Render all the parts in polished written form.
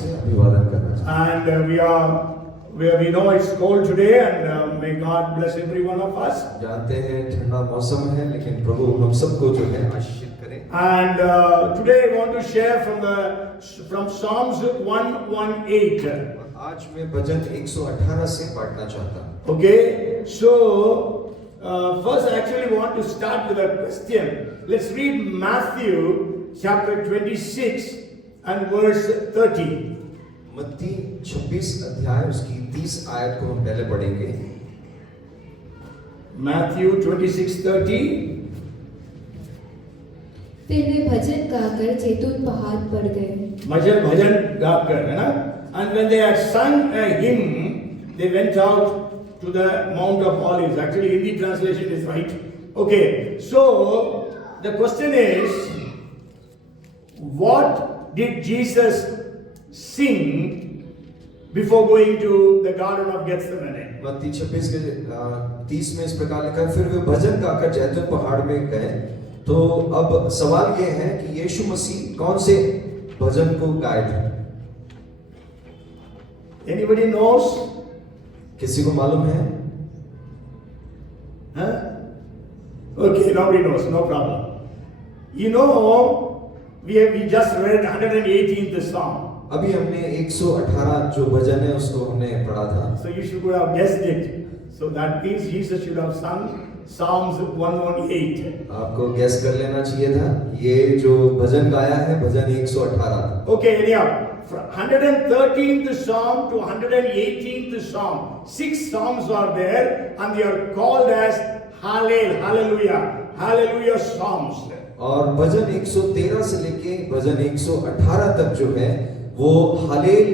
से अभिवादन करना चाहता हूँ। And we know it's cold today, and may God bless every one of us. जानते हैं ठंडा मौसम है, लेकिन प्रभु हम सबको जो है आशीषित करें। And today I want to share from Psalms 118. आज मैं भजन 118 से पढ़ना चाहता हूँ। Okay, so first I actually want to start with a question. Let's read Matthew chapter 26 and verse 30. मत्ती 26 अध्याय उसकी 30 आयत को हम पहले पढ़ेंगे। Matthew 26:30. फिर वे भजन गाकर जैतून पहाड़ पर गए। भजन गाकर, है ना? And when they had sung a hymn, they went out to the Mount of Olives. Actually, Hindi translation is right. Okay, so the question is, what did Jesus sing before going to the Garden of Gethsemane? मत्ती 26 के 30 में इस प्रकार लिखा है, फिर वे भजन गाकर जैतून पहाड़ में गए। तो अब सवाल ये है कि यीशु मसीह कौन से भजन को गाए थे? Anybody knows? किसी को मालूम है? Huh? Okay, nobody knows, no problem. You know, we just read 118th Psalm. अभी हमने 118 जो भजन है उसको हमने पढ़ा था। So you should have guessed it. So that means Jesus should have sung Psalms 118. आपको गैस कर लेना चाहिए था। ये जो भजन गाया है भजन 118 था। Okay, anyhow, from 113th Psalm to 118th Psalm, 6 Psalms are there, and they are called as Hallelujah Psalms. और भजन 113 से लेके भजन 118 तक जो है वो हालेल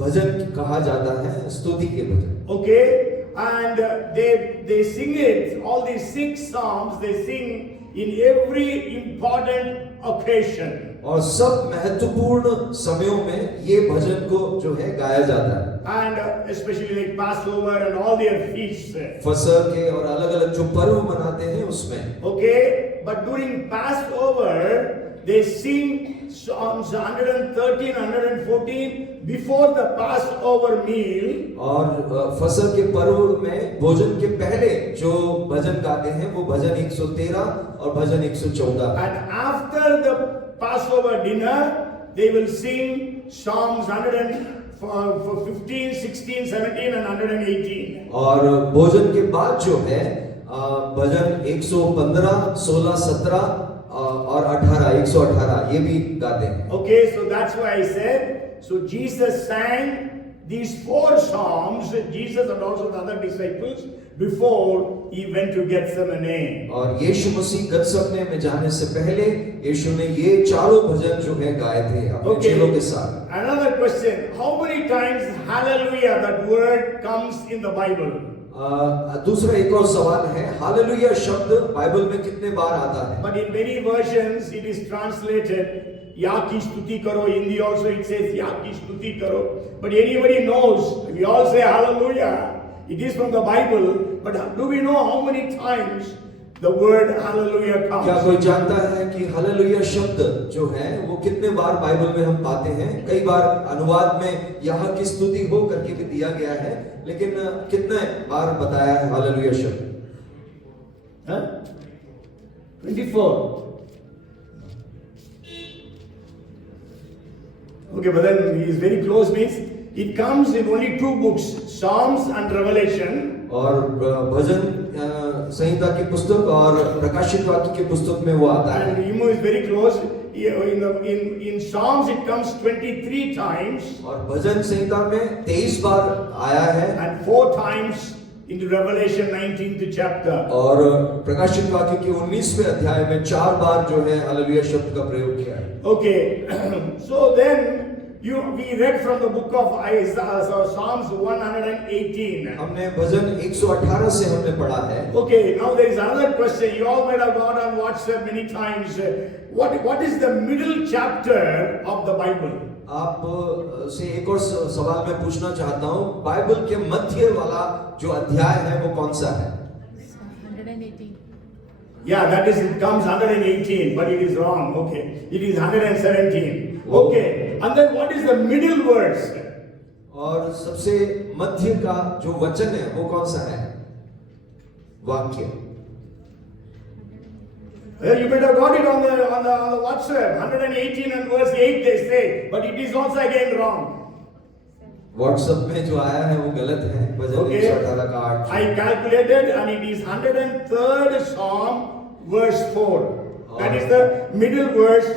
भजन कहा जाता है, स्तुति के भजन। Okay, and they sing it. All these 6 Psalms they sing in every important occasion. और सब महत्वपूर्ण समयों में ये भजन को जो है गाया जाता है। And especially like Passover and all their feasts. फसह के और अलग-अलग जो पर्व मनाते हैं उसमें। Okay, but during Passover they sing Psalms 113, 114 before the Passover meal. और फसह के पर्व में भोजन के पहले जो भजन गाते हैं वो भजन 113 और भजन 114। And after the Passover dinner they will sing Psalms 115, 16, 17 and 118. और भोजन के बाद जो है भजन 115, 16, 17 और 18, 118 ये भी गाते हैं। Okay, so that's why I said, so Jesus sang these 4 Psalms, Jesus and also the other disciples, before he went to Gethsemane. और यीशु मसीह गतसमने में जाने से पहले यीशु ने ये चारों भजन जो है गाए थे अपने चेलों के साथ। Another question, how many times hallelujah that word comes in the Bible? दूसरा एक और सवाल है, हालेलुया शब्द बाइबल में कितने बार आता है? But in many versions it is translated या की स्तुति करो. Hindi also it says या की स्तुति करो. But anybody knows, we all say hallelujah. It is from the Bible, but do we know how many times the word hallelujah comes? क्या कोई जानता है कि हालेलुया शब्द जो है वो कितने बार बाइबल में हम पाते हैं? कई बार अनुवाद में यहाँ की स्तुति हो करके भी दिया गया है, लेकिन कितने बार बताया है हालेलुया शब्द? 24. Okay, but then he is very close, means it comes in only 2 books, Psalms and Revelation. और भजन संहिता की पुस्तक और प्रकाशित वाक्य की पुस्तक में वो आता है। And Imo is very close. In Psalms it comes 23 times. और भजन संहिता में 23 बार आया है। And 4 times in Revelation 19th chapter. और प्रकाशित वाक्य के 19वें अध्याय में 4 बार जो है हालेलुया शब्द का प्रयोग किया है। Okay, so then we read from the book of Isaiah, Psalms 118. हमने भजन 118 से हमने पढ़ा है। Okay, now there is another question. You all might have gone on WhatsApp many times. What is the middle chapter of the Bible? आप से एक और सवाल मैं पूछना चाहता हूँ, बाइबल के मध्य वाला जो अध्याय है वो कौन सा है? 118. Yeah, that is, it comes 118, but it is wrong. Okay, it is 117. Okay, and then what is the middle verse? और सबसे मध्य का जो वचन है वो कौन सा है? वाक्य। You might have got it on the WhatsApp. 118 and verse 8 they say, but it is also again wrong. WhatsApp में जो आया है वो गलत है। भजन 118 का 8। I calculated and it is 103rd Psalm verse 4. That is the middle verse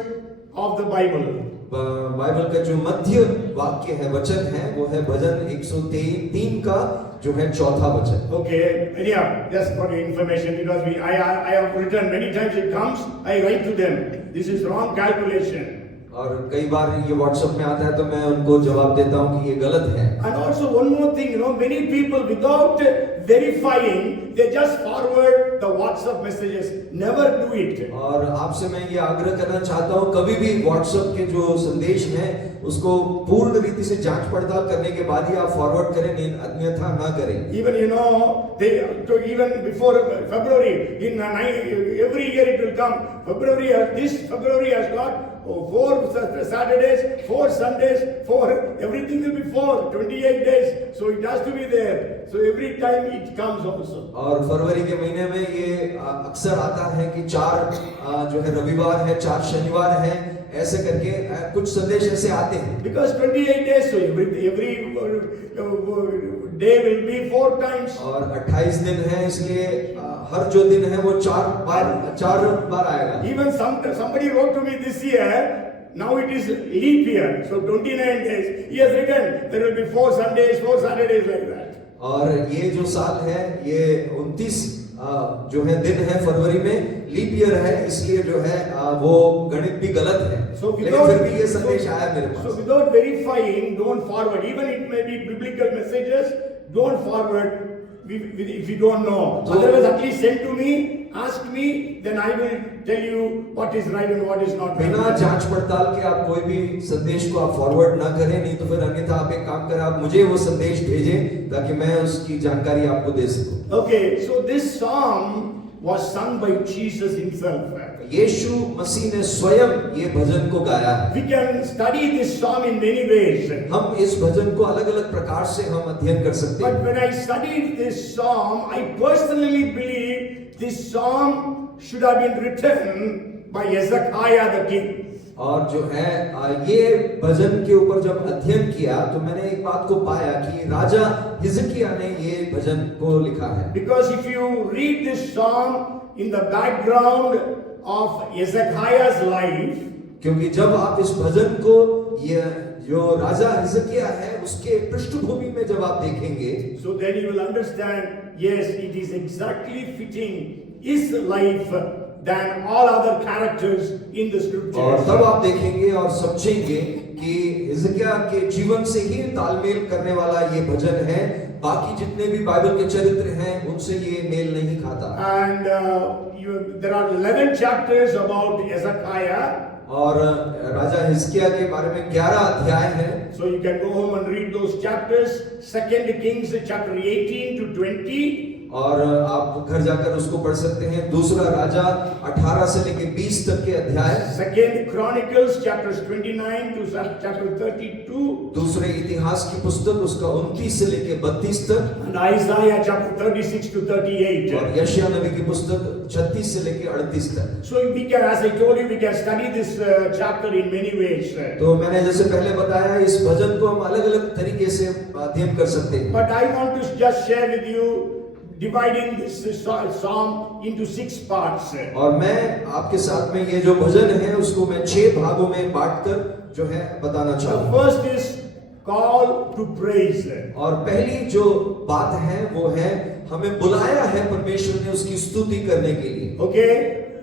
of the Bible. Bible का जो मध्य वाक्य है, वचन है, वो है भजन 103 का जो है चौथा वचन। Okay, anyhow, just for your information, because I have written many times it comes, I write to them, this is wrong calculation. और कई बार ये व्हाट्सएप में आता है तो मैं उनको जवाब देता हूँ कि ये गलत है। And also one more thing, many people without verifying, they just forward the WhatsApp messages. Never do it. और आपसे मैं ये आग्रह करना चाहता हूँ, कभी भी व्हाट्सएप के जो संदेश हैं उसको पूर्ण रीति से जांच पड़ताल करने के बाद ही आप फॉरवर्ड करें, अन्यथा ना करें। Even even before February, every year it will come. This February has got 4 Saturdays, 4 Sundays, 4, everything will be 28 days. So it has to be there. So every time it comes also. और फरवरी के महीने में ये अक्सर आता है कि 4 जो है रविवार है, 4 शनिवार है, ऐसे करके कुछ संदेश ऐसे आते हैं। Because 28 days, so every day will be 4 times. और 28 दिन है, इसलिए हर जो दिन है वो 4 बार आएगा। Even somebody wrote to me this year, now it is leap year, so 29 days. He has written there will be 4 Sundays, 4 Saturdays like that. और ये जो साल है ये 29 जो है दिन है फरवरी में, लीप ईयर है, इसलिए जो है वो गणित भी गलत है। लेकिन फिर भी ये संदेश आया मेरे पास। So without verifying, don't forward. Even it may be biblical messages, don't forward if you don't know. Otherwise, at least send to me, ask me, then I will tell you what is right and what is not right. बिना जांच पड़ताल के आप कोई भी संदेश को आप फॉरवर्ड ना करें, नहीं तो फिर अन्यथा आप एक काम करें, आप मुझे वो संदेश भेजें ताकि मैं उसकी जानकारी आपको दे सकूं। Okay, so this psalm was sung by Jesus himself. यीशु मसीह ने स्वयं ये भजन को गाया है। We can study this psalm in many ways. हम इस भजन को अलग-अलग प्रकार से हम अध्ययन कर सकते हैं। But when I studied this psalm, I personally believe this psalm should have been written by Hezekiah the king. और जो है ये भजन के ऊपर जब अध्ययन किया तो मैंने एक बात को पाया कि राजा हिजकिय्याह ने ये भजन को लिखा है। Because if you read this psalm in the background of Hezekiah's life, क्योंकि जब आप इस भजन को ये जो राजा हिजकिय्याह है उसके पृष्ठभूमि में जब आप देखेंगे, so then you will understand, yes, it is exactly fitting his life than all other characters in the scriptures. और तब आप देखेंगे और समझेंगे कि हिजकिय्याह के जीवन से ही तालमेल करने वाला ये भजन है, बाकी जितने भी बाइबल के चरित्र हैं उनसे ये मेल नहीं खाता। And there are 11 chapters about Hezekiah. और राजा हिजकिय्याह के बारे में 11 अध्याय हैं। So you can go home and read those chapters. 2 Kings chapter 18 to 20. और आप घर जाकर उसको पढ़ सकते हैं। दूसरा राजा 18 से लेके 20 तक के अध्याय। 2 Chronicles chapters 29 to chapter 32. दूसरे इतिहास की पुस्तक उसका 29 से लेके 32 तक। And Isaiah chapter 36 to 38. और यशायाह नबी की पुस्तक 36 से लेके 38 तक। So we can, as I told you, we can study this chapter in many ways. तो मैंने जैसे पहले बताया, इस भजन को हम अलग-अलग तरीके से अध्ययन कर सकते हैं। But I want to just share with you, dividing this psalm into 6 parts. और मैं आपके साथ में ये जो भजन है उसको मैं 6 भागों में बांटकर जो है बताना The चाहूँगा। first is call to praise. और पहली जो बात है वो है हमें बुलाया है परमेश्वर ने उसकी स्तुति करने के लिए। Okay,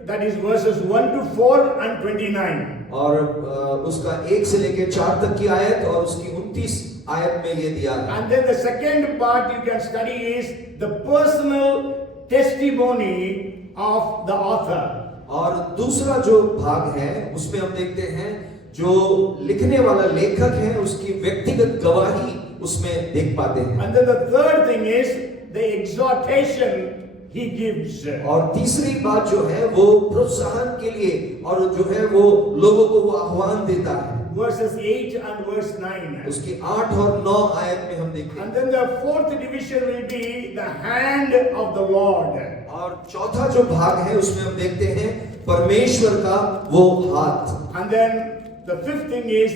that is verses 1 to 4 and 29. और उसका 1 से लेके 4 तक की आयत और उसकी 29 आयत में ये दिया है। And then the second part you can study is the personal testimony of the author. और दूसरा जो भाग है उसमें हम देखते हैं जो लिखने वाला लेखक है उसकी व्यक्तिगत गवाही उसमें देख पाते हैं। And then the third thing is the exhortation he gives. और तीसरी बात जो है वो प्रोत्साहन के लिए और जो है वो लोगों को वो आह्वान देता है। verses 8 and verse 9. उसकी 8 और 9 आयत में हम देखते हैं। And then the fourth division will be the hand of the Lord. और चौथा जो भाग है उसमें हम देखते हैं परमेश्वर का वो हाथ। And then the fifth thing is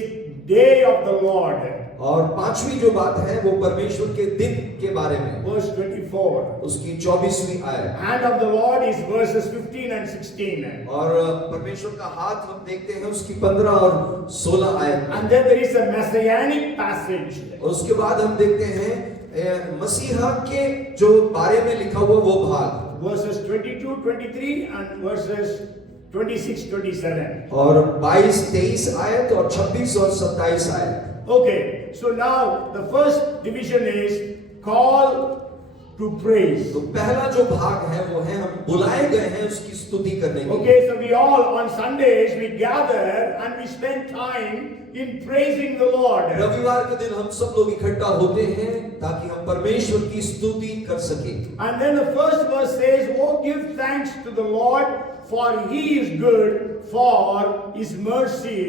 day of the Lord. और पांचवी जो बात है वो परमेश्वर के दिन के बारे में, Verse 24. उसकी 24वीं आयत। Hand of the Lord is verses 15 and 16. और परमेश्वर का हाथ हम देखते हैं उसकी 15 और 16 आयत में। And then there is a messianic passage. और उसके बाद हम देखते हैं मसीहा के जो बारे में लिखा हुआ वो भाग, Verses 22, 23 and verses 26, 27. और 22, 23 आयत और 26 और 27 आयत। Okay, so now the first division is call to praise. तो पहला जो भाग है वो है हम बुलाए गए हैं उसकी स्तुति करने के लिए। Okay, so we all on Sundays we gather and we spend time in praising the Lord. रविवार के दिन हम सब लोग इकट्ठा होते हैं ताकि हम परमेश्वर की स्तुति कर सके। And then the first verse says, "Oh, give thanks to the Lord, for He is good, for His mercy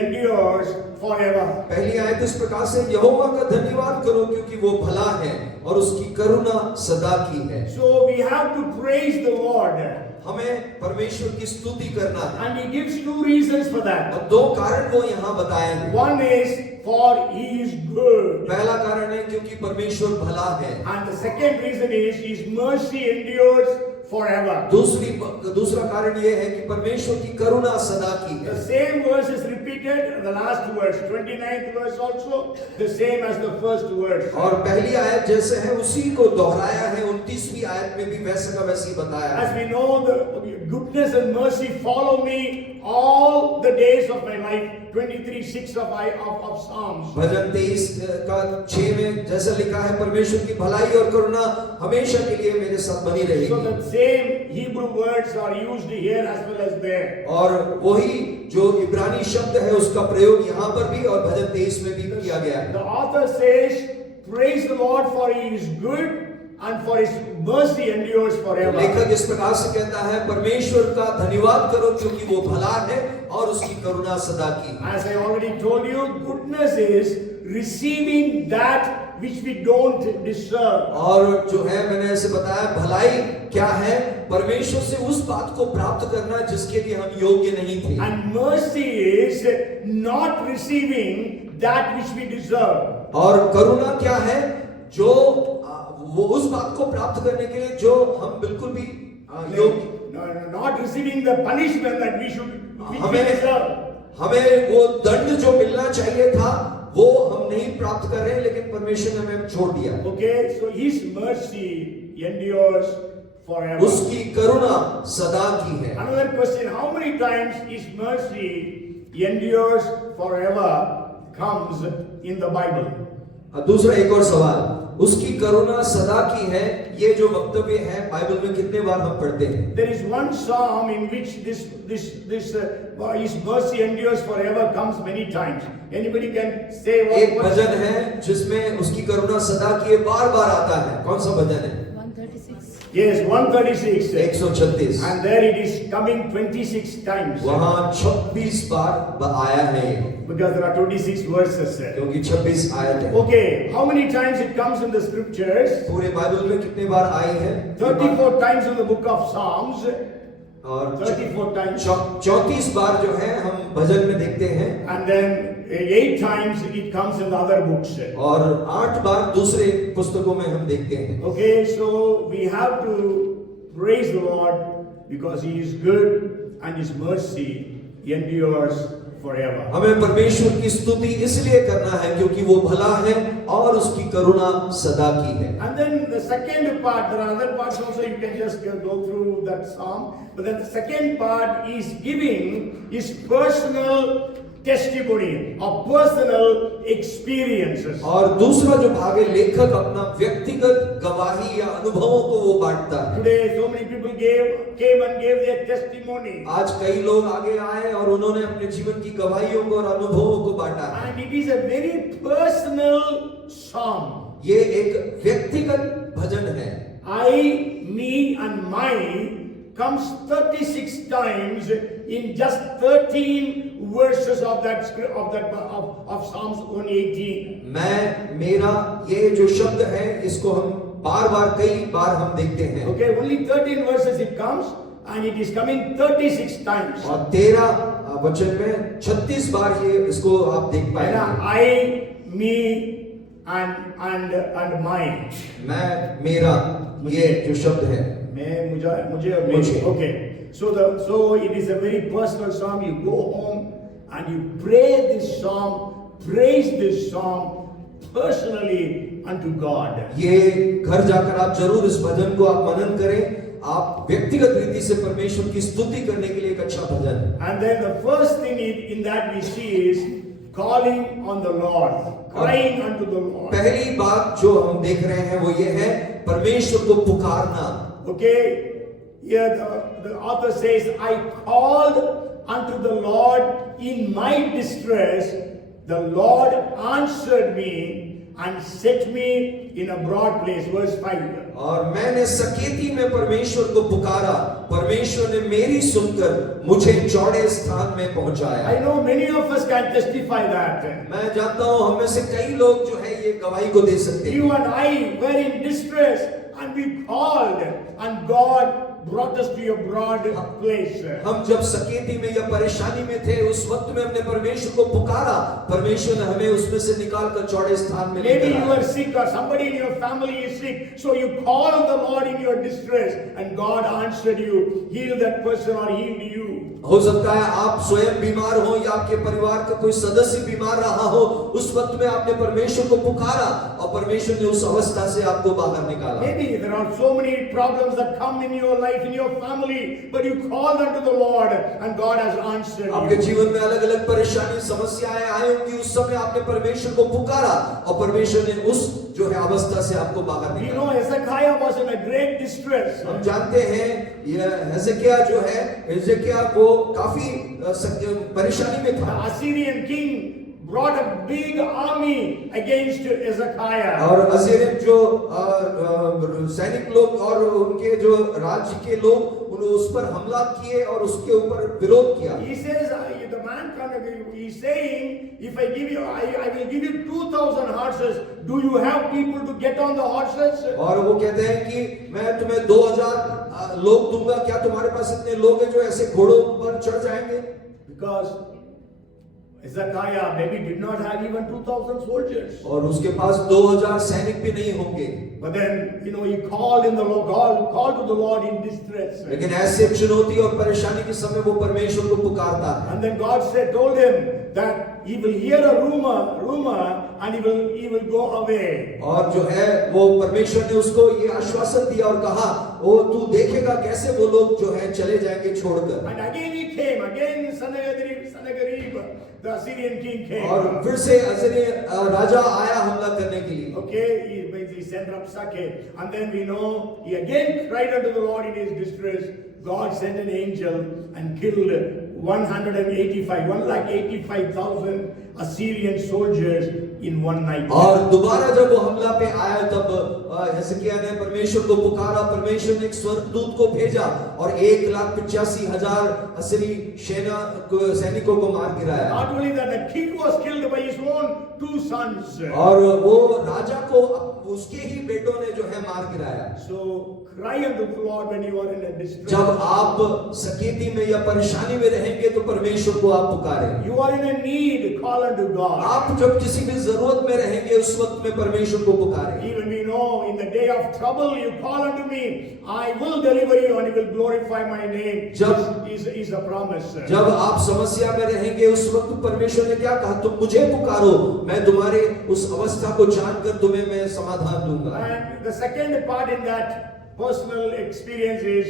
endures forever." पहली आयत इस प्रकार से, यहोवा का धन्यवाद करो क्योंकि वो भला है और उसकी करुणा सदा की है। So we have to praise the Lord. हमें परमेश्वर की स्तुति करना है And He gives two reasons for that. और दो कारण वो यहाँ बताए हैं। One is, for He is good. पहला कारण है क्योंकि परमेश्वर भला है, And the second reason is, His mercy endures forever. दूसरा कारण ये है कि परमेश्वर की करुणा सदा की है। The same verse is repeated in the last verse, 29th verse also, the same as the first verse. और पहली आयत जैसे है उसी को दोहराया है, 29वीं आयत में भी वैसा का वैसी बताया है। As we know, the goodness and mercy follow me all the days of my life. 23:6 of Psalms. भजन 23 का 6 में जैसा लिखा है, परमेश्वर की भलाई और करुणा हमेशा के लिए मेरे साथ बनी So रहेगी। the same Hebrew words are used here as well as there. और वही जो इब्रानी शब्द है उसका प्रयोग यहाँ पर भी और भजन 23 में भी किया गया है। The author says, "Praise the Lord, for He is good, and for His mercy endures forever." लेखक इस प्रकार से कहता है, परमेश्वर का धन्यवाद करो क्योंकि वो भला है और उसकी करुणा सदा की। As I already told you, goodness is receiving that which we don't deserve. और जो है मैंने ऐसे बताया, भलाई क्या है? परमेश्वर से उस बात को प्राप्त करना जिसके लिए हम योग्य नहीं थे। And mercy is not receiving that which we deserve. और करुणा क्या है? जो वो उस बात को प्राप्त करने के लिए जो हम बिल्कुल भी योग्य, Not receiving the punishment that which we deserve. हमें वो दंड जो मिलना चाहिए था वो हम नहीं प्राप्त कर रहे हैं, लेकिन परमेश्वर ने हमें छोड़ दिया। Okay, so His mercy endures forever. उसकी करुणा सदा की है। Another question: how many times His mercy endures forever comes in the Bible? दूसरा एक और सवाल, उसकी करुणा सदा की है, ये जो वक्तव्य है बाइबल में कितने बार हम पढ़ते हैं? There is one psalm in which His mercy endures forever comes many times. Anybody can say एक what? भजन है जिसमें उसकी करुणा सदा की है, बार बार आता है। कौन सा भजन है? 136. Yes, 136. 136। And there it is coming 26 times. वहाँ 26 बार आया है, Because there are 26 verses. क्योंकि 26 आयत है। Okay, how many times it comes in the scriptures? पूरे बाइबल में कितने बार आई है? 34 times in the book of Psalms. और 34 times. 34 बार जो है हम भजन में देखते हैं, And then 8 times it comes in the other books. और 8 बार दूसरे पुस्तकों में हम देखते हैं। Okay, so we have to praise the Lord because He is good and His mercy endures forever. हमें परमेश्वर की स्तुति इसलिए करना है क्योंकि वो भला है और उसकी करुणा सदा की है। And then the second part, there are other parts also, you can just go through that psalm. But then the second part is giving his personal testimony or personal experiences. और दूसरा जो भाग है, लेखक अपना व्यक्तिगत गवाही या अनुभवों को वो बांटता है। Today so many people came and gave their testimony. आज कई लोग आगे आए और उन्होंने अपने जीवन की गवाहियों को और अनुभवों को बांटा है। And it is a very personal psalm. ये एक व्यक्तिगत भजन है। I, me and my comes 36 times in just 13 verses of of Psalms 118. मैं मेरा ये जो शब्द है इसको हम बार बार कई बार हम देखते हैं। Okay, only 13 verses it comes, and it is coming 36 times. और 13 वचन में 36 बार ये इसको आप देख पाएंगे। I, me, and mine. मैं, मेरा, ये जो शब्द है। मैं, मुझे। Okay. So it is a very personal psalm. You go home and you pray this psalm, praise this psalm personally unto God. ये घर जाकर आप जरूर इस भजन को आप मनन करें। आप व्यक्तिगत रीति से परमेश्वर की स्तुति करने के लिए एक अच्छा भजन है। And then the first thing in that we see is calling on the Lord, crying unto the Lord. पहली बात जो हम देख रहे हैं वो ये है परमेश्वर को पुकारना। Okay, here the author says, I called unto the Lord in my distress. The Lord answered me and set me in a broad place. Verse 5. और मैंने सकेती में परमेश्वर को पुकारा, परमेश्वर ने मेरी सुनकर मुझे चौड़े स्थान में पहुंचाया। I know many of us can testify that. मैं जानता हूं हम में से कई लोग जो है ये गवाही को दे सकते हैं। You and I were in distress and we called and God brought us to a broad place. हम जब सकेती में या परेशानी में थे उस वक्त में हमने परमेश्वर को पुकारा, परमेश्वर ने हमें उसमें से निकाल कर चौड़े स्थान में ले Maybe गया। you are sick or somebody in your family is sick, so you call the Lord in your distress and God answered you, healed that person or healed you. हो सकता है आप स्वयं बीमार हो या आपके परिवार का कोई सदस्य बीमार रहा हो, उस वक्त में आपने परमेश्वर को पुकारा और परमेश्वर ने उस अवस्था से आपको बाहर निकाला। Maybe there are so many problems that come in your life, in your family, but you called unto the Lord and God has answered आपके you. जीवन में अलग अलग परेशानी समस्याएं आई होंगी, उस समय आपने परमेश्वर को पुकारा और परमेश्वर ने उस जो है अवस्था से आपको बाहर We निकाला। know Hezekiah was in a great distress. हम जानते हैं यह हिजकिय्याह जो है, हिजकिय्याह को काफी परेशानी में The था। Assyrian king brought a big army against Hezekiah. और असीरियन जो सैनिक लोग और उनके जो राज्य के लोग उन्होंने उस पर हमला किए और उसके ऊपर विरोध किया। He says, the man he's saying, if I give you, I will give you 2,000 horses. Do you have people to get on the horses? और वो कहते हैं कि मैं तुम्हें 2000 लोग दूंगा, क्या तुम्हारे पास इतने लोग हैं जो ऐसे घोड़ों पर चढ़ जाएंगे? Because Hezekiah maybe did not have even 2,000 soldiers. और उसके पास 2000 सैनिक भी नहीं होंगे। But then, he called in the Lord, called to the Lord in distress. लेकिन ऐसे चुनौती और परेशानी के समय वो परमेश्वर को पुकारता है। And then God told him that he will hear a rumor and he will go away. और जो है वो परमेश्वर ने उसको ये आश्वासन दिया और कहा, वो तू देखेगा कैसे वो लोग जो है चले जाएंगे छोड़कर। And again he came, again Sennacherib, the Assyrian king came. और फिर से असीरियन राजा आया हमला करने के लिए। Okay, he sent Rabshakeh, and then we know he again cried unto the Lord in his distress. God sent an angel and killed 185,000 Assyrian soldiers in one night. और दोबारा जब वो हमला पे आया तब हिजकिय्याह ने परमेश्वर को पुकारा, परमेश्वर ने एक स्वर्गदूत को भेजा और 1,85,000 असीरी सैनिकों को मार गिराया। Not only that, the king was killed by his own 2 sons. और वो राजा को उसके ही बेटों ने जो है मार गिराया। So cry unto the Lord when you are in a distress. जब आप सकेती में या परेशानी में रहेंगे तो परमेश्वर को आप पुकारें। You are in a need, call unto God. आप जब किसी भी जरूरत में रहेंगे उस वक्त में परमेश्वर को पुकारें। Even we know in the day of trouble you call unto me, I will deliver you and you will glorify my name. This is a promise. जब आप समस्या में रहेंगे उस वक्त परमेश्वर ने क्या कहा, तुम मुझे पुकारो, मैं तुम्हारे उस अवस्था को जानकर तुम्हें मैं समाधान दूंगा। And the second part in that personal experience is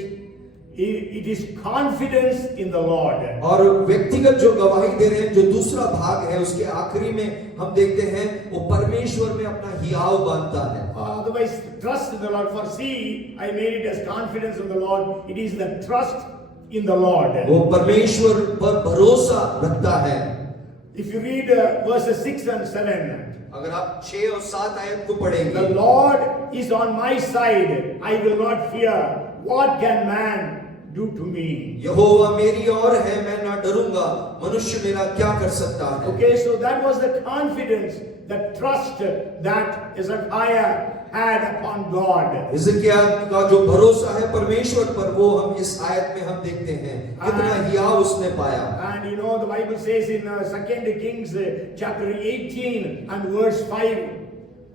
it is confidence in the Lord. और व्यक्तिगत जो गवाही दे रहे हैं, जो दूसरा भाग है उसके आखिरी में हम देखते हैं वो परमेश्वर में अपना हियाव बांधता है। Otherwise, trust in the Lord. For see, I made it as confidence in the Lord. It is the trust in the Lord. वो परमेश्वर पर भरोसा रखता है। If you read verses 6 and 7, अगर आप 6 और 7 आयत को पढ़ेंगे, the Lord is on my side. I will not fear. What can man do to me? यहोवा मेरी ओर है, मैं ना डरूंगा, मनुष्य मेरा क्या कर सकता है। Okay, so that was the confidence, the trust that Hezekiah had upon God. हिजकिय्याह का जो भरोसा है परमेश्वर पर, वो हम इस आयत में हम देखते हैं कितना हियाव उसने पाया। And you know the Bible says in 2 Kings chapter 18 and verse 5.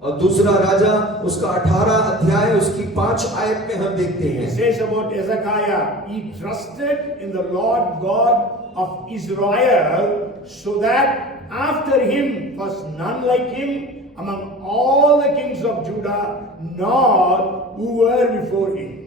और दूसरा राजा उसका 18 अध्याय उसकी 5 आयत में हम देखते It हैं। says about Hezekiah, he trusted in the Lord God of Israel, so that after him was none like him among all the kings of Judah, nor who were before him.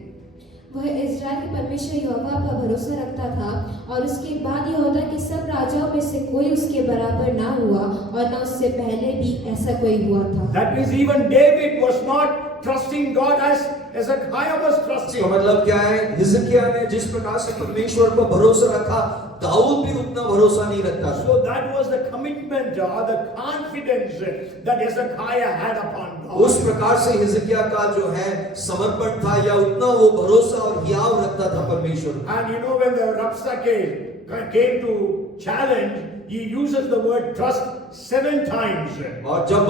वह Israel के परमेश्वर यहोवा पर भरोसा रखता था, और उसके बाद यहूदा के सब राजाओं में से कोई उसके बराबर ना हुआ, और न उससे पहले भी ऐसा कोई हुआ था। That means even David was not trusting God as Hezekiah was trusting. इसका मतलब क्या है? हिजकिय्याह ने जिस प्रकार से परमेश्वर पर भरोसा रखा, दाऊद भी उतना भरोसा नहीं रखता। So that was the commitment or the confidence that Hezekiah had upon God. उस प्रकार से हिजकिय्याह का जो है समर्पण था, या उतना वो भरोसा और हियाव रखता था परमेश्वर। And you know when the Rabshakeh came to challenge, he uses the word trust 7 times. और जब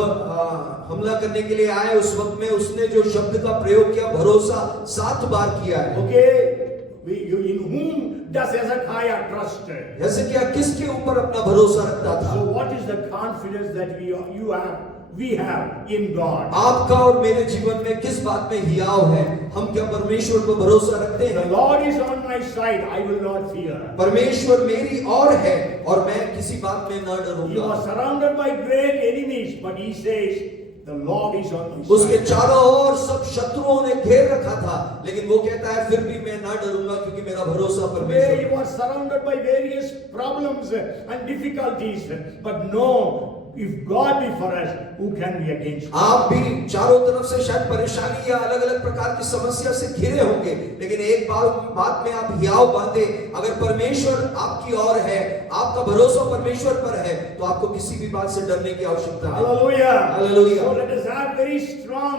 हमला करने के लिए आए उस वक्त में उसने जो शब्द का प्रयोग किया, भरोसा 7 बार किया है। Okay, in whom does Hezekiah trust? हिजकिय्याह किसके ऊपर अपना भरोसा रखता था? So what is the confidence that we have in God? आपका और मेरे जीवन में किस बात में हियाव है? हम क्या परमेश्वर पर भरोसा रखते The हैं? Lord is on my side, I will not fear. परमेश्वर मेरी ओर है और मैं किसी बात में न He डरूंगा। was surrounded by great enemies, but he says, the Lord is on my उसके side. चारों ओर सब शत्रुओं ने घेर रखा था, लेकिन वो कहता है फिर भी मैं ना डरूंगा क्योंकि मेरा भरोसा Where परमेश्वर। he was surrounded by various problems and difficulties, but no, if God be for us, who can be against us? आप भी चारों तरफ से शायद परेशानी या अलग अलग प्रकार की समस्या से घिरे होंगे, लेकिन एक बात में आप हियाव बांधे, अगर परमेश्वर आपकी ओर है, आपका भरोसा परमेश्वर पर है, तो आपको किसी भी बात से डरने की आवश्यकता नहीं। Hallelujah. Hallelujah. So let us have very strong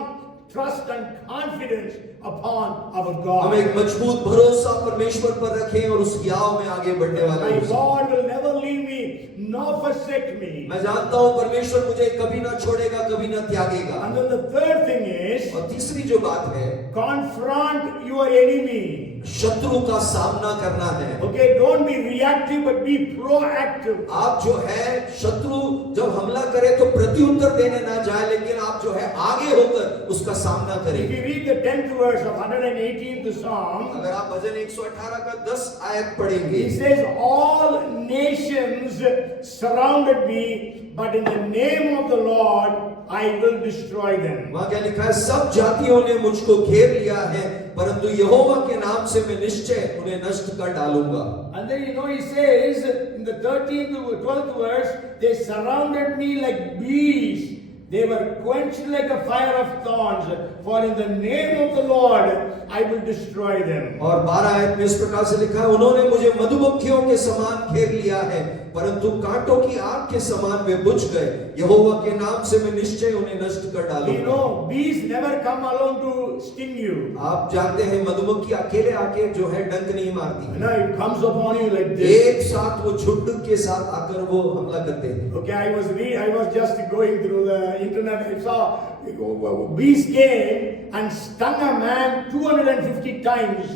trust and confidence upon our हम God. एक मजबूत भरोसा परमेश्वर पर रखें और उस हियाव में आगे बढ़ने वाले My हों। God will never leave me nor forsake me. मैं जानता हूं परमेश्वर मुझे कभी ना छोड़ेगा, कभी ना त्यागेगा। And then the third thing is, और तीसरी जो बात है, confront your enemy. शत्रु का सामना करना है। Okay, don't be reactive but be proactive. आप जो है शत्रु जब हमला करे तो प्रत्युत्तर देने ना जाए, लेकिन आप जो है आगे होकर उसका सामना If करें। you read the 10th verse of 118th Psalm, अगर आप भजन 118 का 10 आयत पढ़ेंगे, he says, all nations surrounded me, but in the name of the Lord I will destroy them. वहां क्या लिखा है? सब जातियों ने मुझको घेर लिया है, परंतु यहोवा के नाम से मैं निश्चय उन्हें नष्ट कर डालूंगा। And then he says in the 12th verse, they surrounded me like bees. They were quenched like a fire of thorns, for in the name of the Lord I will destroy them. और 12 आयत में इस प्रकार से लिखा है, उन्होंने मुझे मधुमक्खियों के समान घेर लिया है, परंतु कांटों की आग के समान वे बुझ गए। यहोवा के नाम से मैं निश्चय उन्हें नष्ट कर डालूंगा। You know, bees never come alone to sting you. आप जानते हैं मधुमक्खी अकेले आके जो है डंक नहीं मारती। No, it comes upon you like this. एक साथ वो झुंड के साथ आकर वो हमला करते हैं। Okay, I was just going through the internet. I saw bees came and stung a man 250 times.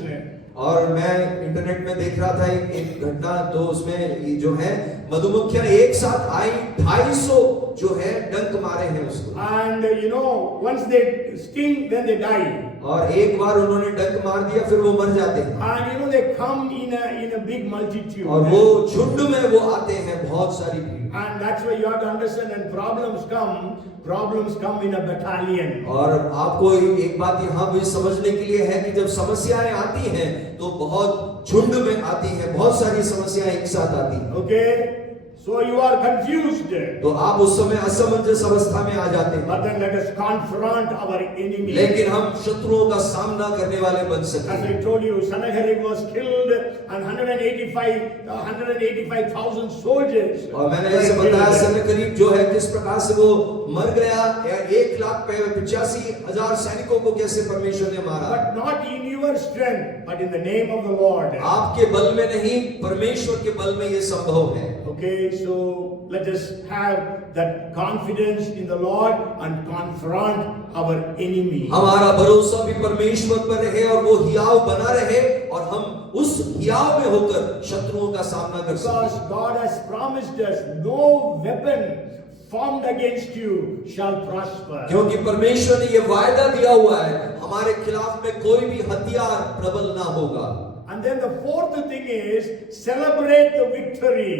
और मैं इंटरनेट में देख रहा था एक घटना, तो उसमें ये जो है मधुमक्खियां एक साथ आई, 250 जो है डंक मारे हैं उसको। And you know, once they sting, then they die. और एक बार उन्होंने डंक मार दिया फिर वो मर जाते हैं। And you know, they come in a big multitude. और वो झुंड में वो आते हैं, बहुत सारी भीड़। And that's why you have to understand, when problems come in a battalion. और आपको एक बात यहाँ भी समझने के लिए है कि जब समस्याएं आती हैं तो बहुत झुंड में आती हैं, बहुत सारी समस्याएं एक साथ आती हैं। Okay? So you are confused. तो आप उस समय असमंजस अवस्था में आ जाते हैं। But then let us confront our enemy. लेकिन हम शत्रुओं का सामना करने वाले बन सकते As हैं। I told you, Sennacherib was killed and 185,000 soldiers. और मैंने ऐसे बताया सन्नकरीब जो है किस प्रकार से वो मर गया, 1,85,000 सैनिकों को कैसे परमेश्वर ने मारा। But not in your strength, but in the name of the Lord. आपके बल में नहीं, परमेश्वर के बल में ये संभव है। Okay, so let us have that confidence in the Lord and confront our enemy. हमारा भरोसा भी परमेश्वर पर रहे और वो हियाव बना रहे और हम उस हियाव में होकर शत्रुओं का सामना कर Because सकें। God has promised us, no weapon formed against you shall prosper. क्योंकि परमेश्वर ने ये वायदा दिया हुआ है, हमारे खिलाफ में कोई भी हथियार प्रबल ना होगा। And then the fourth thing is celebrate the victory.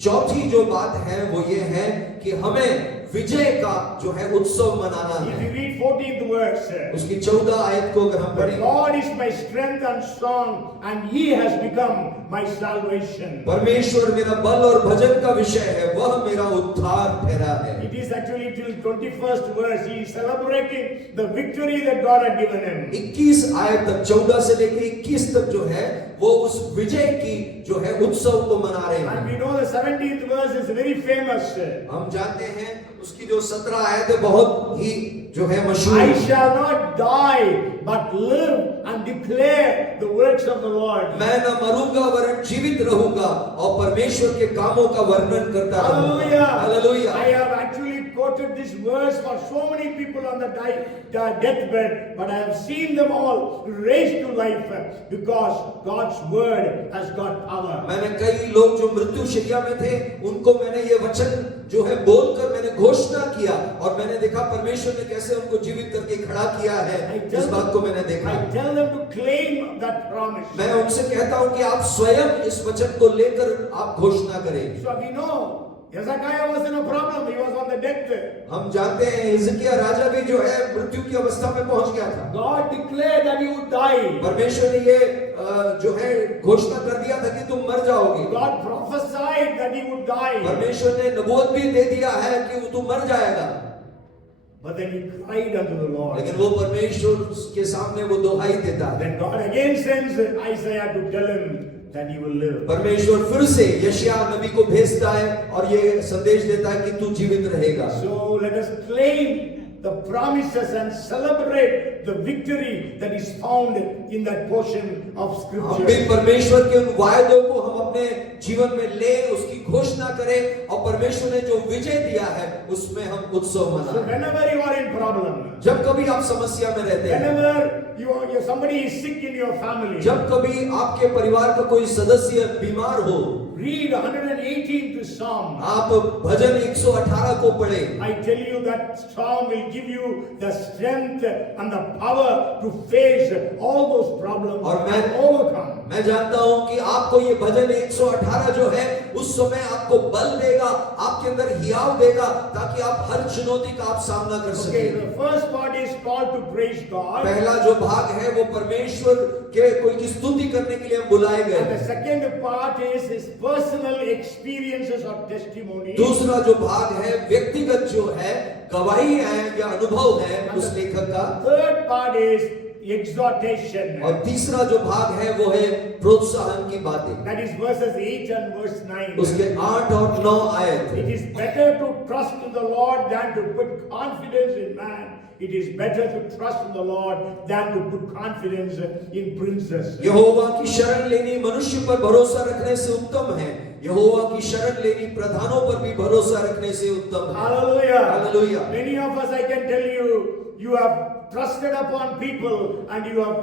चौथी जो बात है वो ये है कि हमें विजय का जो है उत्सव मनाना If है। you read 14th verse, उसकी 14 आयत को अगर हम the पढ़ें, Lord is my strength and song, and He has become my salvation. परमेश्वर मेरा बल और भजन का विषय है, वह मेरा उद्धार ठहरा है। It is actually till 21st verse. He is celebrating the victory that God had given him. 21 आयत तक, 14 से लेकर 21 तक जो है वो उस विजय की जो है उत्सव को मना रहे And हैं। we know the 17th verse is very famous. हम जानते हैं उसकी जो 17 आयत है बहुत ही जो है मशहूर I है। shall not die, but live and declare the works of the Lord. मैं न मरूंगा वरन जीवित रहूंगा और परमेश्वर के कामों का वर्णन करता रहूंगा। Hallelujah. Hallelujah. I have actually quoted this verse for so many people on the deathbed, but I have seen them all raised to life because God's word has got power. मैंने कई लोग जो मृत्यु शैया में थे उनको मैंने ये वचन जो है बोलकर मैंने घोषणा किया और मैंने देखा परमेश्वर ने कैसे उनको जीवित करके खड़ा किया है। इस बात को मैंने देखा। I tell them to claim that promise. मैं उनसे कहता हूं कि आप स्वयं इस वचन को लेकर आप घोषणा करें। So we know Hezekiah was in a problem. He was on the death. हम जानते हैं हिजकिय्याह राजा भी जो है मृत्यु की अवस्था में पहुंच गया था। God declared that he would die. परमेश्वर ने ये जो है घोषणा कर दिया था कि तुम मर जाओगे। God prophesied that he would die. परमेश्वर ने नबूवत भी दे दिया है कि तू मर जाएगा। But then he cried unto the Lord. लेकिन वो परमेश्वर के सामने वो दुहाई देता है। Then God again sends Isaiah to tell him that he will live. परमेश्वर फिर से यशायाह नबी को भेजता है और ये संदेश देता है कि तू जीवित रहेगा। So let us claim the promises and celebrate the victory that is found in that portion of हम भी scripture. परमेश्वर के उन वायदों को हम अपने जीवन में ले उसकी घोषणा करें और परमेश्वर ने जो विजय दिया है उसमें हम उत्सव So मनाएं। whenever you are in problem, जब कभी आप समस्या में रहते हैं, whenever somebody is sick in your family, जब कभी आपके परिवार का कोई सदस्य बीमार हो, read 118th Psalm. आप भजन 118 को पढ़ें। I tell you that Psalm will give you the strength and the power to face all those problems और and overcome. मैं जानता हूं कि आपको ये भजन 118 जो है उस समय आपको बल देगा, आपके अंदर हियाव देगा ताकि आप हर चुनौती का आप सामना कर Okay, सकें। the first part is called to praise God. पहला जो भाग है वो परमेश्वर के कोई की स्तुति करने के लिए हम बुलाए And गए। the second part is his personal experiences or testimony. दूसरा जो भाग है व्यक्तिगत जो है गवाही है या अनुभव है उस लेखक का। Third part is exhortation. और तीसरा जो भाग है वो है प्रोत्साहन की बातें। That is verses 8 and verse 9. उसके 8 और 9 आयत। It is better to trust in the Lord than to put confidence in man. It is better to trust in the Lord than to put confidence in princes. यहोवा की शरण लेनी मनुष्य पर भरोसा रखने से उत्तम है। यहोवा की शरण लेनी प्रधानों पर भी भरोसा रखने से उत्तम है। Hallelujah. Hallelujah. Many of us, I can tell you, you have trusted upon people and you have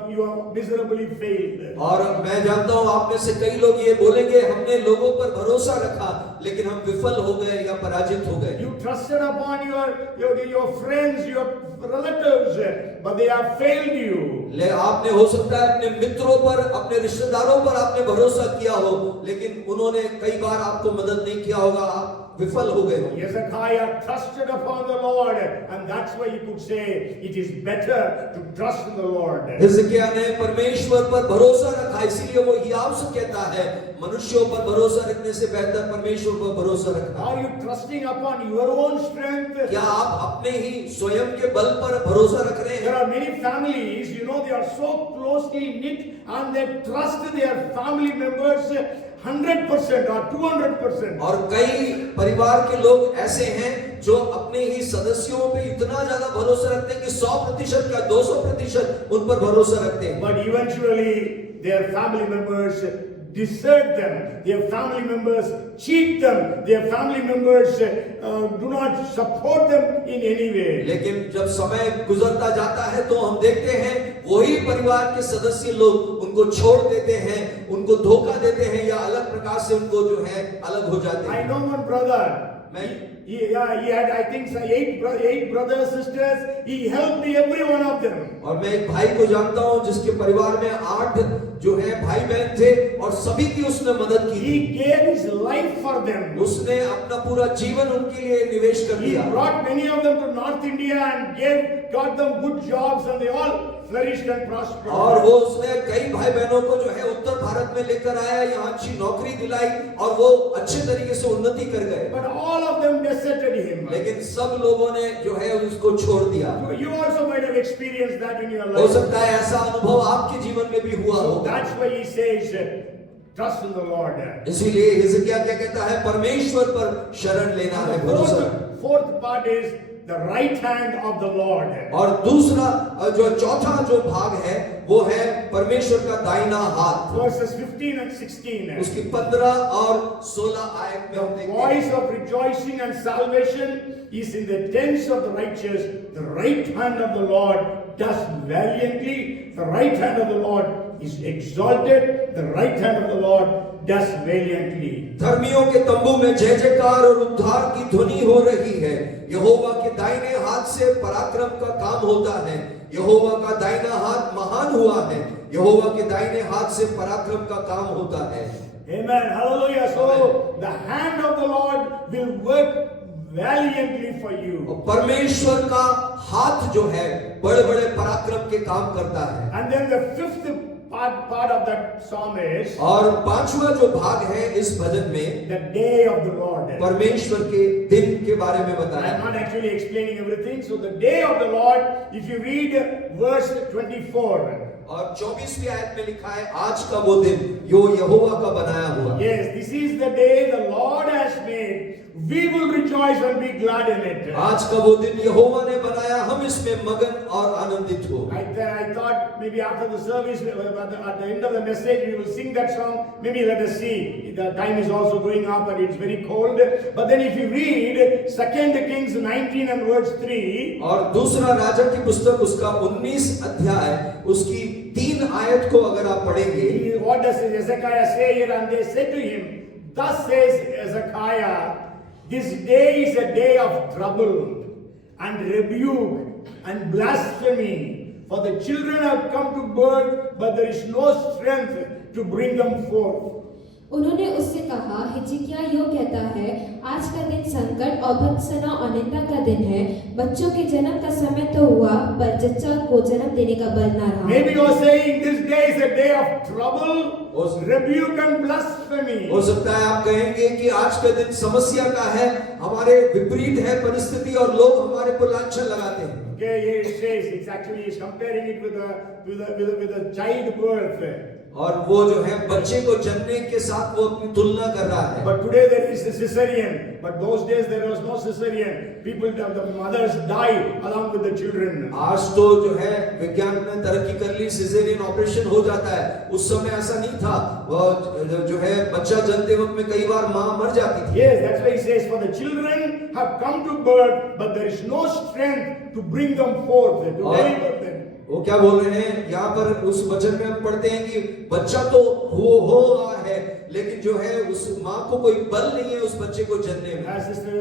miserably failed. और मैं जानता हूँ आप में से कई लोग ये बोलेंगे हमने लोगों पर भरोसा रखा लेकिन हम विफल हो गए या पराजित हो गए। You trusted upon your friends, your relatives, but they have failed you. ले आपने हो सकता है अपने मित्रों पर, अपने रिश्तेदारों पर आपने भरोसा किया हो लेकिन उन्होंने कई बार आपको मदद नहीं किया होगा, आप विफल हो गए हो। Hezekiah trusted upon the Lord, and that's why he could say, it is better better to trust in the Lord. हिजकिय्याह ने परमेश्वर पर भरोसा रखा, इसीलिए वो हियाव से कहता है मनुष्यों पर भरोसा रखने से बेहतर परमेश्वर पर भरोसा रखना। Are you trusting upon your own strength? क्या आप अपने ही स्वयं के बल पर भरोसा रख रहे There हैं? are many families, they are so closely knit and they trust their family members 100% or 200%. और कई परिवार के लोग ऐसे हैं जो अपने ही सदस्यों पे इतना ज्यादा भरोसा रखते हैं कि 100% का 200% उन पर भरोसा रखते हैं। But eventually their family members desert them, their family members cheat them, their family members do not support them in any way. लेकिन जब समय गुजरता जाता है तो हम देखते हैं वही परिवार के सदस्य लोग उनको छोड़ देते हैं, उनको धोखा देते हैं या अलग प्रकार से उनको जो है अलग हो जाते हैं। I know one brother. मैं He had, I think, 8 brothers, sisters. He helped every one of them. और मैं एक भाई को जानता हूं जिसके परिवार में 8 जो है भाई बहन थे और सभी की उसने मदद की। He gave his life for them. उसने अपना पूरा जीवन उनके लिए निवेश कर He दिया। brought many of them to North India and got them good jobs, and they all flourished and prospered. और वो उसने कई भाई बहनों को जो है उत्तर भारत में लेकर आया, यहाँ अच्छी नौकरी दिलाई और वो अच्छे तरीके से उन्नति कर गए। But all of them deserted him. लेकिन सब लोगों ने जो है उसको छोड़ दिया। You also might have experienced that in your हो life. सकता है ऐसा अनुभव आपके जीवन में भी हुआ So हो। that's why he says, trust in the Lord. इसीलिए हिजकिय्याह क्या कहता है, परमेश्वर पर शरण लेना है, भरोसा। Fourth part is the right hand of the Lord. और दूसरा जो चौथा जो भाग है वो है परमेश्वर का दाहिना हाथ। Verses 15 and 16. उसकी 15 और 16 आयत में हम The देखते हैं। voice of rejoicing and salvation is in the tents of the righteous. The right hand of the Lord does valiantly. The right hand of the Lord is exalted. The right hand of the Lord does valiantly. धर्मियों के तंबू में जय जयकार और उद्धार की ध्वनि हो रही है। यहोवा के दाहिने हाथ से पराक्रम का काम होता है। यहोवा का दाहिना हाथ महान हुआ है। यहोवा के दाहिने हाथ से पराक्रम का काम होता है। Amen. Hallelujah. So the hand of the Lord will work valiantly for you. और परमेश्वर का हाथ जो है बड़े बड़े पराक्रम के काम करता है। And then the fifth part of that psalm is और पांचवा जो भाग है इस भजन में the day of the Lord. परमेश्वर के दिन के बारे में I बताया। am not actually explaining everything. So the day of the Lord, if you read verse 24. और 24वीं आयत में लिखा है, आज का वो दिन यो यहोवा का बनाया हुआ। Yes, this is the day the Lord has made. We will rejoice and be glad in it. आज का वो दिन यहोवा ने बनाया, हम इसमें मगन और आनंदित हो। I thought maybe after the service, at the end of the message, we will sing that song. Maybe let us see. The time is also going up and it's very cold. But then if you read 2 Kings 19 and verse 3. और दूसरा राजा की पुस्तक उसका 19 अध्याय उसकी 3 आयत को अगर आप पढ़ेंगे, What does Hezekiah say here? And they said to him, thus says Hezekiah, this day is a day of trouble and rebuke and blasphemy. For the children have come to birth, but there is no strength to bring them forth. उन्होंने उससे कहा, हिजकिय्याह यो कहता है, आज का दिन संकट और भत्सना और निंदा का दिन है। बच्चों के जन्म का समय तो हुआ, पर जच्चा को जन्म देने का बल ना रहा। Maybe you are saying this day is a day of trouble, rebuke and blasphemy. हो सकता है आप कहेंगे कि आज का दिन समस्या का है, हमारे विपरीत है परिस्थिति और लोग हमारे पर लांछन लगाते हैं। Okay, here it says, it's actually he's comparing it with a childbirth. और वो जो है बच्चे को जन्मने के साथ वो अपनी तुलना कर रहा है। But today there is a cesarean. But those days there was no cesarean. People, the mothers died along with the children. आज तो जो है विज्ञान ने तरक्की कर ली, सिजेरियन ऑपरेशन हो जाता है। उस समय ऐसा नहीं था। वो जो है बच्चा जन्मते वक्त में कई बार माँ मर जाती थी। Yes, that's why he says, for the children have come to birth, but there is no strength to bring them forth, to deliver them. वो क्या बोल रहे हैं यहाँ पर उस वचन में हम पढ़ते हैं कि बच्चा तो हो रहा है, लेकिन जो है उस माँ को कोई बल नहीं है उस बच्चे को जन्ने में। As Sister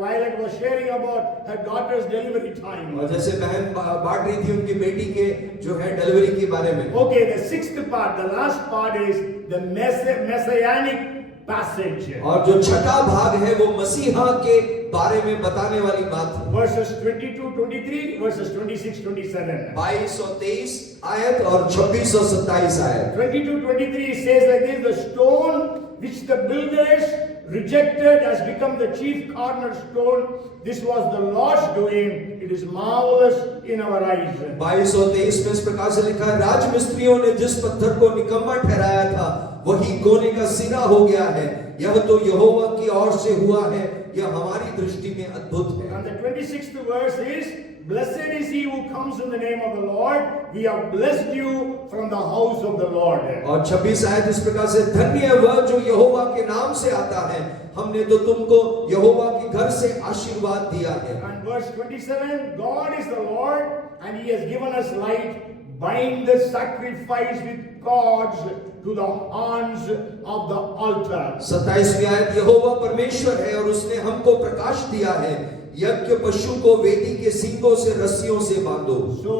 Violet was sharing about her daughter's delivery time. और जैसे बहन बांट रही थी उनकी बेटी के जो है डिलीवरी के बारे में। Okay, the sixth part, the last part is the messianic passage. और जो छठा भाग है वो मसीहा के बारे में बताने वाली बात है। Verses 22-23, verses 26-27. 22 और 23 आयत और 26 और 27 आयत। 22-23 says like this: the stone which the builders rejected has become the chief cornerstone. This was the Lord's doing. It is marvelous in our eyes. 22 और 23 में इस प्रकार से लिखा है, राजमिस्त्रियों ने जिस पत्थर को निकम्मा ठहराया था वही कोने का सिरा हो गया है। यह तो यहोवा की ओर से हुआ है, यह हमारी दृष्टि में अद्भुत है। And the 26th verse is, blessed is he who comes in the name of the Lord. We have blessed you from the house of the Lord. और 26 आयत इस प्रकार से, धन्य है वह जो यहोवा के नाम से आता है, हमने तो तुमको यहोवा के घर से आशीर्वाद दिया है। And verse 27, God is the Lord and he has given us light. Bind the sacrifice with cords to the horns of the altar. 27वीं आयत, यहोवा परमेश्वर है और उसने हमको प्रकाश दिया है, यज्ञ पशु को वेदी के सींगों से रस्सियों से बांधो। So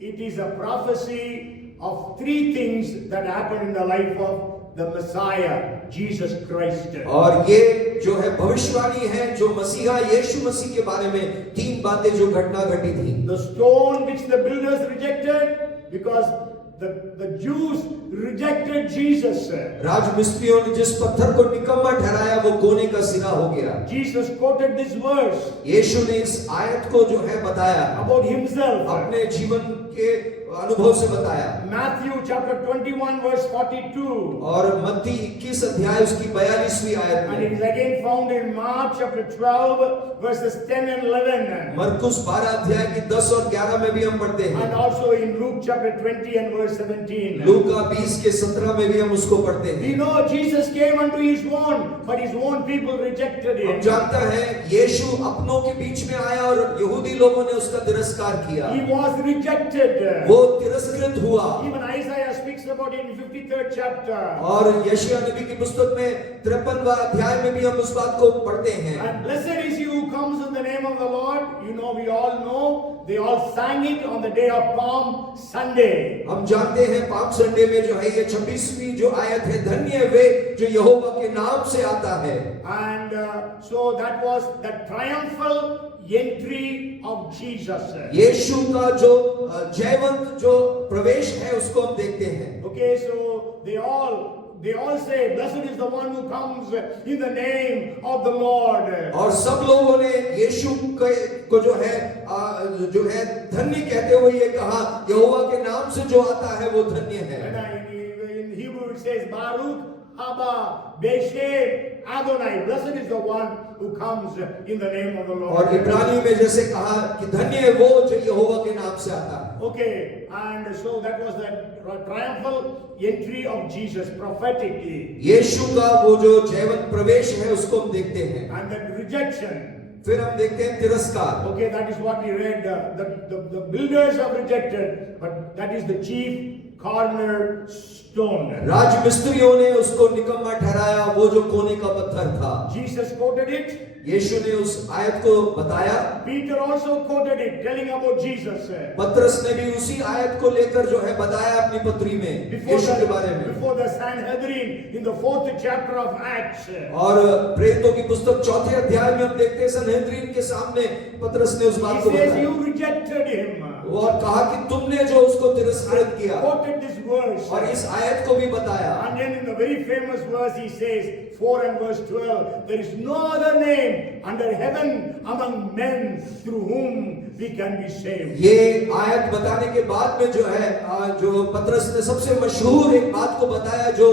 it is a prophecy of three things that happened in the life of the Messiah, Jesus Christ. और ये जो है भविष्यवाणी है जो मसीहा यीशु मसीह के बारे में तीन बातें जो घटना घटी थी। The stone which the builders rejected, because the Jews rejected Jesus. राजमिस्त्रियों ने जिस पत्थर को निकम्मा ठहराया वो कोने का सिरा हो गया। Jesus quoted this verse यीशु ने इस आयत को जो है बताया, about himself. अपने जीवन के अनुभव से बताया। Matthew chapter 21 verse 42. और मत्ती 21 अध्याय उसकी 42वीं आयत And it में। is again found in Mark chapter 12 verses 10 and 11. मरकुस 12 अध्याय की 10 और 11 में भी हम पढ़ते And हैं। also in Luke chapter 20 and verse 17. लूका 20 के 17 में भी हम उसको पढ़ते We हैं। know Jesus came unto his own, but his own people rejected हम him. जानता है यीशु अपनों के बीच में आया और यहूदी लोगों ने उसका तिरस्कार किया, He was rejected. वो तिरस्कृत हुआ। Even Isaiah speaks about it in 53rd chapter. और यशायाह नबी की पुस्तक में 53वां अध्याय में भी हम उस बात को पढ़ते हैं। And blessed is he who comes in the name of the Lord. You know, we all know, they all sang it on the day of Palm Sunday. हम जानते हैं पाम संडे में जो है ये 26वीं जो आयत है, धन्य है वे जो यहोवा के नाम से आता है। And so that was the triumphal entry of Jesus. यीशु का जो जयवंत जो प्रवेश है उसको हम देखते हैं। Okay, so they all say, blessed is the one who comes in the name of the Lord. और सब लोगों ने यीशु को जो है धन्य कहते हुए ये कहा, यहोवा के नाम से जो आता है वो धन्य है। And in Hebrew it says, Baruch haba beshem Adonai. Blessed is the one who comes in the name of the Lord. और इब्रानी में जैसे कहा कि धन्य है वो जो यहोवा के नाम से आता है। Okay, and so that was the triumphal entry of Jesus prophetically. यीशु का वो जो जयवंत प्रवेश है उसको हम देखते हैं। And that rejection. फिर हम देखते हैं तिरस्कार। Okay, that is what we read. The builders have rejected, but that is the chief cornerstone. राजमिस्त्रियों ने उसको निकम्मा ठहराया, वो जो कोने का पत्थर था। Jesus quoted it. यीशु ने उस आयत को बताया। Peter also quoted it, telling about Jesus. पतरस ने भी उसी आयत को लेकर जो है बताया अपनी पत्री में यीशु के बारे में। Before the Sanhedrin in the 4th chapter of Acts. और प्रेरितों की पुस्तक 4थे अध्याय में हम देखते हैं संहेद्रीन के सामने पतरस ने उस बात को He says बताया। you rejected him. और कहा कि तुमने जो उसको तिरस्कृत किया। Quoted this verse. और इस आयत को भी बताया। And then in the very famous verse he says, 4 and verse 12, there is no other name under heaven among men through whom we can be saved. ये आयत बताने के बाद में जो है जो पतरस ने सबसे मशहूर एक बात को बताया जो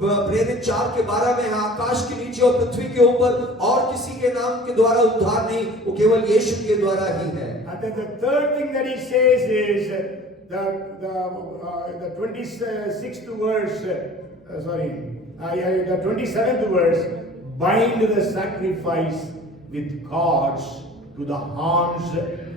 प्रेरित 4:12 में है, आकाश के नीचे और पृथ्वी के ऊपर और किसी के नाम के द्वारा उद्धार नहीं, वो केवल यीशु के द्वारा ही है। And then the third thing that he says is the 26th verse, the 27th verse, bind the sacrifice with cords to the horns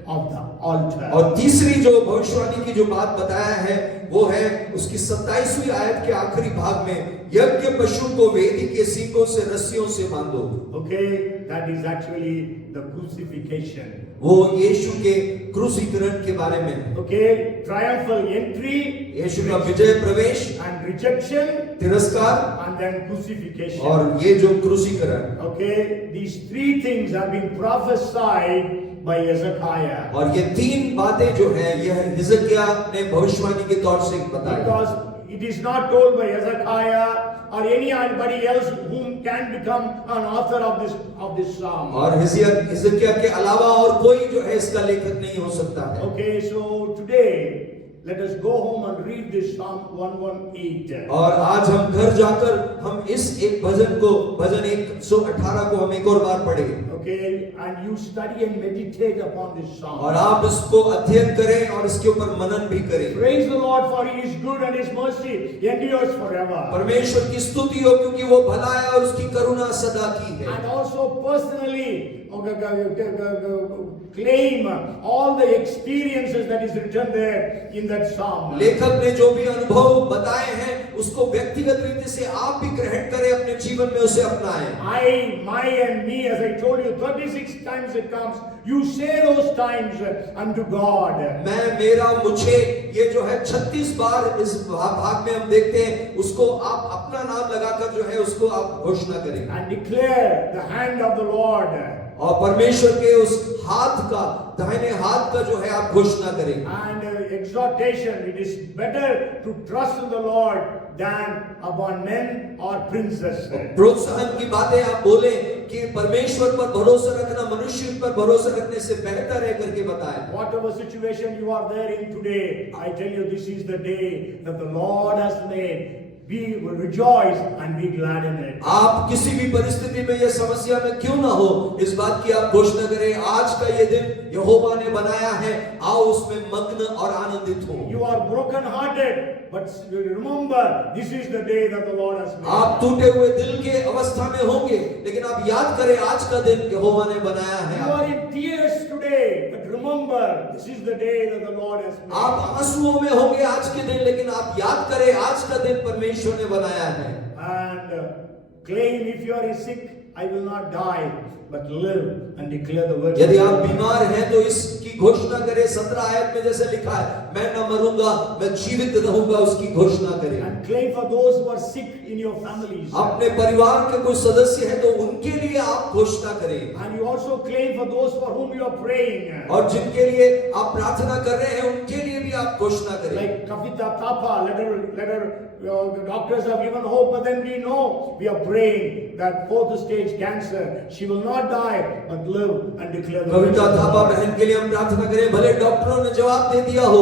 of the altar. और तीसरी जो भविष्यवाणी की जो बात बताया है वो है उसकी 27वीं आयत के आखिरी भाग में, यज्ञ पशु को वेदी के सींगों से रस्सियों से बांधो। Okay, that is actually the crucifixion. वो यीशु के क्रूसीकरण के बारे में है। Okay, triumphal entry यीशु का विजय प्रवेश, and rejection तिरस्कार and then crucifixion. और ये जो क्रूसीकरण, Okay, these three things have been prophesied by Hezekiah. और ये तीन बातें जो है यह हिजकिय्याह ने भविष्यवाणी के तौर से बताया। Because it is not told by Hezekiah or anybody else whom can become an author of this psalm. और हिजकिय्याह के अलावा और कोई जो है इसका लेखक नहीं हो सकता है। Okay, so today let us go home and read this Psalm 118. और आज हम घर जाकर हम इस एक भजन को, भजन 118 को हम एक और बार पढ़ेंगे। Okay, and you study and meditate upon this psalm. और आप इसको अध्ययन करें और इसके ऊपर मनन भी करें। Praise the Lord, for He is good and His mercy endures forever. परमेश्वर की स्तुति हो क्योंकि वो भला है और उसकी करुणा सदा की है। And also personally claim all the experiences that is written there in that psalm. लेखक ने जो भी अनुभव बताए हैं उसको व्यक्तिगत रीति से आप भी ग्रहण करें, अपने जीवन में उसे अपनाएं। My and me, as I told you, 36 times it comes. You say those times unto God. मैं, मेरा, मुझे, ये जो है 36 बार इस भाग में हम देखते हैं, उसको आप अपना नाम लगाकर जो है उसको आप घोषणा करें। And declare the hand of the Lord. और परमेश्वर के उस हाथ का, दाहिने हाथ का जो है आप घोषणा करें। And exhortation, it is better to trust in the Lord than upon men or princes. प्रोत्साहन की बातें आप बोले कि परमेश्वर पर भरोसा रखना मनुष्य पर भरोसा रखने से बेहतर है करके बताएं। Whatever situation you are there in today, I tell you, this is the day that the Lord has made. We will rejoice and be glad in it. आप किसी भी परिस्थिति में या समस्या में क्यों ना हो, इस बात की आप घोषणा करें, आज का ये दिन यहोवा ने बनाया है, आओ उसमें मग्न और आनंदित हो। You are broken hearted, but remember, this is the day that the Lord has made. आप टूटे हुए दिल के अवस्था में होंगे, लेकिन आप याद करें आज का दिन यहोवा ने बनाया है। You are in tears today, but remember, this is the day that the Lord has made. आप आंसुओं में होंगे आज के दिन, लेकिन आप याद करें आज का दिन परमेश्वर ने बनाया है। And claim, if you are sick, I will not die, but live and declare the words. यदि आप बीमार हैं तो इसकी घोषणा करें। 17 आयत में जैसे लिखा है, मैं न मरूंगा, मैं जीवित रहूंगा, उसकी घोषणा करें। And claim for those who are sick in your families. अपने परिवार के कोई सदस्य हैं तो उनके लिए आप घोषणा करें। And you also claim for those for whom you are praying. और जिनके लिए आप प्रार्थना कर रहे हैं उनके लिए भी आप घोषणा करें। Like Kavita Thapa, let her the doctors have given hope, but then we know, we are praying that 4th stage cancer, she will not die but live and declare the कविता थापा बहन के लिए हम प्रार्थना करें, भले डॉक्टरों ने जवाब दे दिया हो,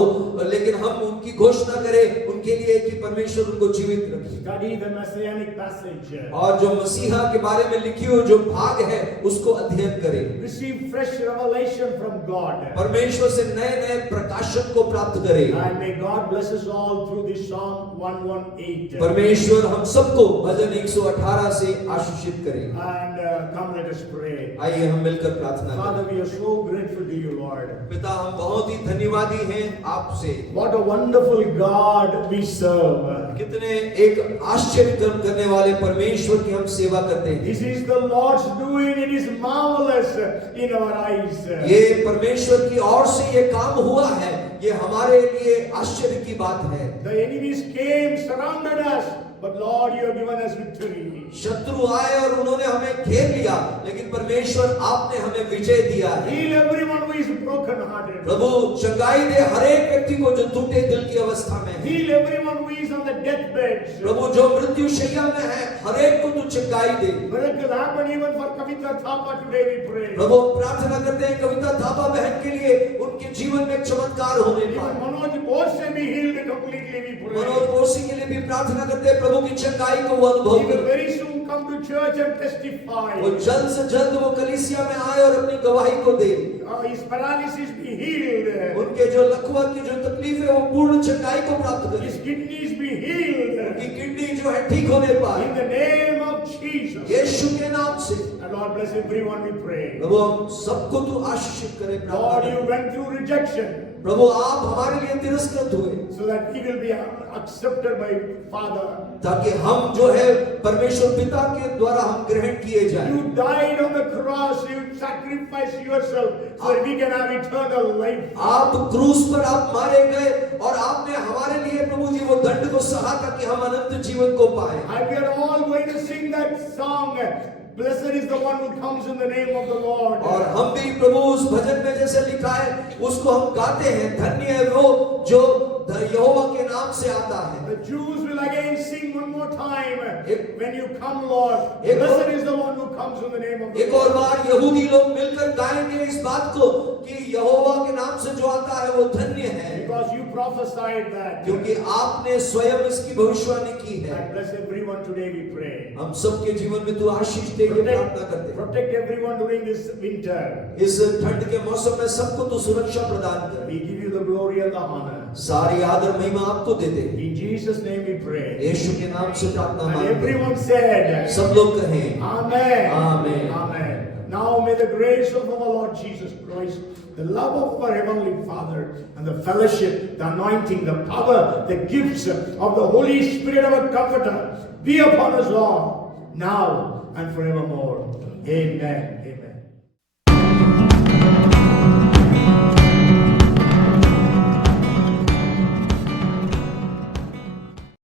लेकिन हम उनकी घोषणा करें उनके लिए कि परमेश्वर उनको जीवित रखे। Study the messianic passage. और जो मसीहा के बारे में लिखी हुई जो भाग है उसको अध्ययन करें। Receive fresh revelation from God. परमेश्वर से नए नए प्रकाशन को प्राप्त करें। And may God bless us all through this Psalm 118. परमेश्वर हम सबको भजन 118 से आशीषित करें। And come, let us pray. आइए हम मिलकर प्रार्थना करें। Father, we are so grateful to you, Lord. पिता, हम बहुत ही धन्यवादी हैं आपसे। What a wonderful God we serve. कितने एक आश्चर्य कर्म करने वाले परमेश्वर की हम सेवा करते हैं। This is the Lord's doing. It is marvelous in our eyes. ये परमेश्वर की ओर से ये काम हुआ है, ये हमारे लिए आश्चर्य की बात है। The enemies came, surrounded us, but Lord, you have given us victory. शत्रु आए और उन्होंने हमें घेर लिया, लेकिन परमेश्वर आपने हमें विजय दिया है। Heal everyone who is broken hearted. प्रभु चंगाई दे हर एक व्यक्ति को जो टूटे दिल की अवस्था में है। Heal everyone who is on the deathbed. प्रभु जो मृत्यु शैया में है हर एक को तू चंगाई दे। Miracle happen even for Kavita Thapa today, we pray. प्रभु प्रार्थना करते हैं कविता थापा बहन के लिए, उनके जीवन में चमत्कार होने Even पाए। Manoj Bose be healed completely, we pray. Manoj Kosi के लिए भी प्रार्थना करते हैं प्रभु की चंगाई को वो अनुभव He will करे। very soon come to church and testify. वो जल्द से जल्द वो कलीसिया में आए और अपनी गवाही को दे। His paralysis be healed. उनके जो लकवा की जो तकलीफ है वो पूर्ण चंगाई को प्राप्त करे। His kidneys be healed. उनकी किडनी जो है ठीक होने पाए In the name of Jesus. यीशु के नाम से। And Lord bless everyone, we pray. प्रभु हम सबको तू आशीषित करे, प्रार्थना Lord, करते you हैं। went through rejection प्रभु आप हमारे लिए तिरस्कृत हुए so that we will be accepted by Father. ताकि हम जो है परमेश्वर पिता के द्वारा हम ग्रहण किए जाए। You died on the cross, you sacrificed yourself so that we can have eternal life. आप क्रूस पर आप मारे गए और आपने हमारे लिए प्रभु जी वो दंड को सहा ताकि हम अनंत जीवन को पाए। And we are all going to sing that song. Blessed is the one who comes in the name of the Lord. और हम भी प्रभु उस भजन में जैसे लिखा है उसको हम गाते हैं, धन्य है वो जो यहोवा के नाम से आता है। The Jews will again sing one more time. एक- When you come, Lord, एक- blessed is the one who comes in the name of the एक और Lord. बार यहूदी लोग मिलकर गाएंगे इस बात को कि यहोवा के नाम से जो आता है वो धन्य है, Because you prophesied that. क्योंकि आपने स्वयं इसकी भविष्यवाणी की है। And bless everyone today, we pray. हम सबके जीवन में तू आशीष दे, ये प्रार्थना करते हैं। Protect everyone during this winter. इस ठंड के मौसम में सबको तू सुरक्षा प्रदान कर। We give you the glory and the honor. सारी आदर महिमा आपको देते हैं। In Jesus' name we pray. यीशु के नाम से प्रार्थना And मांगते हैं। everyone said, सब लोग कहें Amen. Amen. Amen. Now may the grace of our Lord Jesus Christ, the love of our Heavenly Father, and the fellowship, the anointing, the power, the gifts of the Holy Spirit, our Comforter, be upon us all, now and forevermore. Amen. Amen.